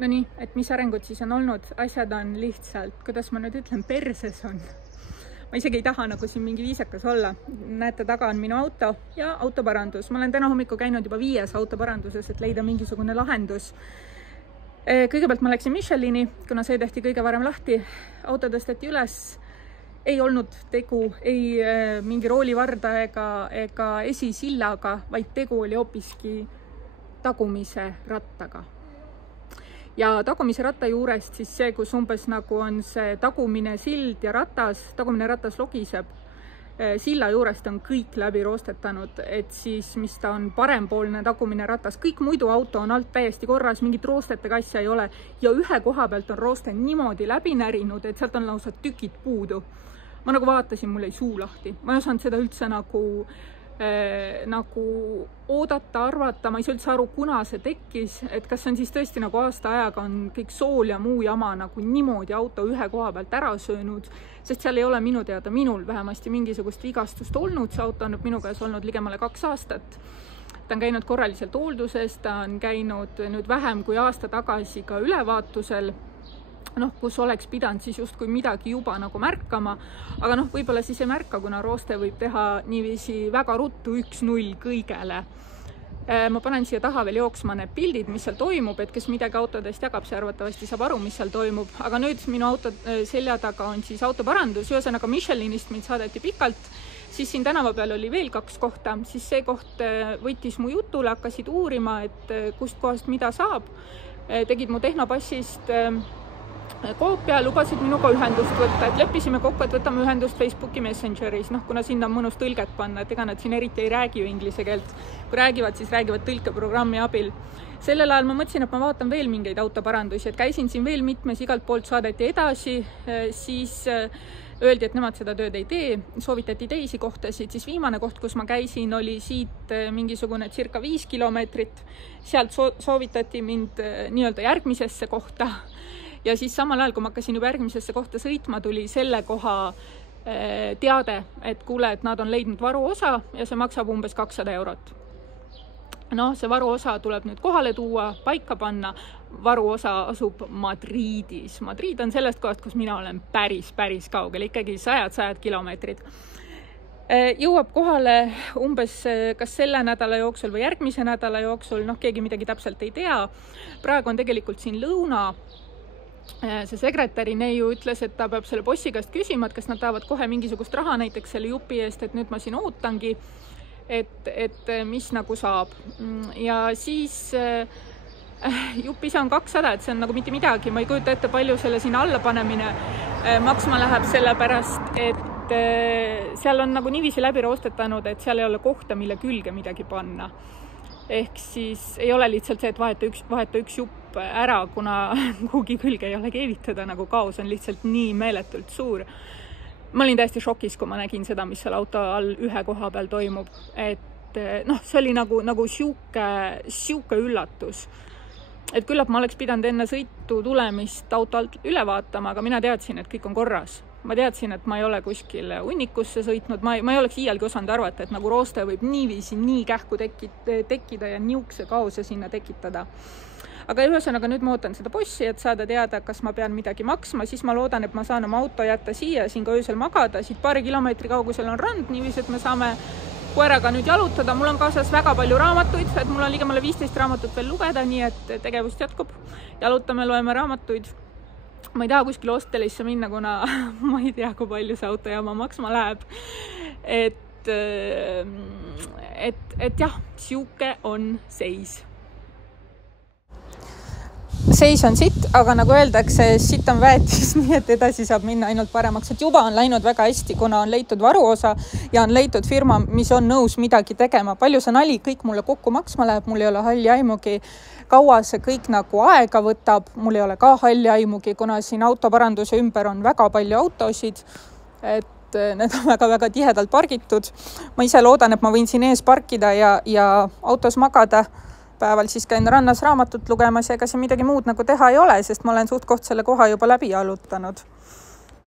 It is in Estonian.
No nii, et mis arengud siis on olnud, asjad on lihtsalt, kuidas ma nüüd ütlen, perses on. Ma isegi ei taha nagu siin mingi viisakas olla. Näete, taga on minu auto ja autoparandus. Ma olen täna hommikul käinud juba 5 autoparanduses, et leida mingisugune lahendus. Kõigepealt ma läksin Michelini, kuna see tehti kõige varem lahti. Auto tõsteti üles, ei olnud tegu ei mingi roolivarda ega esisillaga, vaid tegu oli hoopiski tagumise rattaga. Ja tagumise ratta juurest siis see, kus umbes nagu on see tagumine sild ja ratas, tagumine ratas logiseb, silla juurest on kõik läbi roostetanud, et siis mis ta on parempoolne tagumine ratas, kõik muidu auto on alt täiesti korras, mingit roostetega asja ei ole ja ühe koha pealt on rooste niimoodi läbi närinud, et sealt on lausa tükid puudu. Ma nagu vaatasin, mul ei suu lahti, ma ei osanud seda üldse nagu oodata, arvata, ma ei saa üldse aru, kuna see tekkis, et kas on siis tõesti nagu aasta ajaga on kõik sool ja muu jama nagu niimoodi auto ühe koha pealt ära söönud, sest seal ei ole minu teada minul vähemasti mingisugust vigastust olnud, see auto on minu käes olnud ligemale 2 aastat. Ta on käinud korraliselt hoolduses, ta on käinud nüüd vähem kui aasta tagasi ka ülevaatusel, kus oleks pidanud siis justkui midagi juba nagu märkama, aga võib-olla siis ei märka, kuna rooste võib teha niiviisi väga ruttu 1-0 kõigele. Ma panen siia taha veel jooksma need pildid, mis seal toimub, et kes midagi autodest jagab, see arvatavasti saab aru, mis seal toimub. Aga nüüd minu auto selja taga on siis autoparandus, ühesõnaga Michelinist mind saadeti pikalt, siis siin tänava peal oli veel 2 kohta, siis see koht võttis mu jutule, hakkasid uurima, et kust kohast mida saab, tegid mu tehnopassist koopia, lubasid minuga ühendust võtta, et leppisime kokku, et võtame ühendust Facebooki Messengeris, kuna sinna on mõnus tõlget panna, et ega nad siin eriti ei räägi ju inglise keelt. Kui räägivad, siis räägivad tõlkeprogrammi abil. Sellel ajal ma mõtlesin, et ma vaatan veel mingeid autoparandusi, et käisin siin veel mitmes, igalt poolt saadeti edasi, siis öeldi, et nemad seda tööd ei tee, soovitati teisi kohtasid, siis viimane koht, kus ma käisin, oli siit mingisugune circa 5 kilomeetrit, sealt soovitati mind nii-öelda järgmisesse kohta. Ja siis samal ajal, kui ma hakkasin juba järgmisesse kohta sõitma, tuli selle koha teade, et kuule, et nad on leidnud varuosa ja see maksab umbes 200 eurot. See varuosa tuleb nüüd kohale tuua, paika panna. Varuosa asub Madridis. Madrid on sellest kohast, kus mina olen päris kaugel, ikkagi 100 kilomeetrid. Jõuab kohale umbes kas selle nädala jooksul või järgmise nädala jooksul, keegi midagi täpselt ei tea. Praegu on tegelikult siin lõuna. See sekretäri neiu ütles, et ta peab selle bossi käest küsima, et kas nad tahavad kohe mingisugust raha näiteks selle jupi eest, et nüüd ma siin ootangi, et mis nagu saab. Ja siis jupp ise on 200, et see on nagu mitte midagi, ma ei kujuta ette palju selle siin alla panemine maksma läheb selle pärast, et seal on nagu niiviisi läbi roostetanud, et seal ei ole kohta, mille külge midagi panna. Ehk siis ei ole lihtsalt see, et vaheta üks jupp ära, kuna kuhugi külge ei ole keevitada, nagu kaos on lihtsalt nii meeletult suur. Ma olin täiesti šokis, kui ma nägin seda, mis seal auto all ühe koha peal toimub. Et see oli nagu siuke üllatus. Et küllap ma oleks pidanud enne sõitu tulemist auto alt üle vaatama, aga mina teadsin, et kõik on korras. Ma teadsin, et ma ei ole kuskil unnikusse sõitnud, ma ei oleks iialgi osanud arvata, et nagu rooste võib niiviisi nii kähku tekkida ja niukse kaose sinna tekitada. Aga ühesõnaga nüüd ma ootan seda bossi, et saada teada, kas ma pean midagi maksma, siis ma loodan, et ma saan oma auto jätta siia, siin ka öösel magada, siit 2 kilomeetri kaugusel on rand, niiviisi, et me saame koeraga nüüd jalutada. Mul on kaasas väga palju raamatuid, et mul on ligemale 15 raamatut veel lugeda, nii et tegevust jätkub. Jalutame, loeme raamatuid. Ma ei taha kuskil hostelisse minna, kuna ma ei tea, kui palju see autojaama maksma läheb. Et jah, siuke on seis. Seis on sitt, aga nagu öeldakse, sitt on väetis, nii et edasi saab minna ainult paremaks. Et juba on läinud väga hästi, kuna on leitud varuosa ja on leitud firma, mis on nõus midagi tegema. Palju see nali kõik mulle kokku maksma läheb, mul ei ole halli aimugi. Kaua see kõik nagu aega võtab, mul ei ole ka halli aimugi, kuna siin autoparanduse ümber on väga palju autosid, et need on väga tihedalt pargitud. Ma ise loodan, et ma võin siin ees parkida ja autos magada. Päeval siis käin rannas raamatut lugemas ja ega see midagi muud nagu teha ei ole, sest ma olen suht koht selle koha juba läbi jalutanud.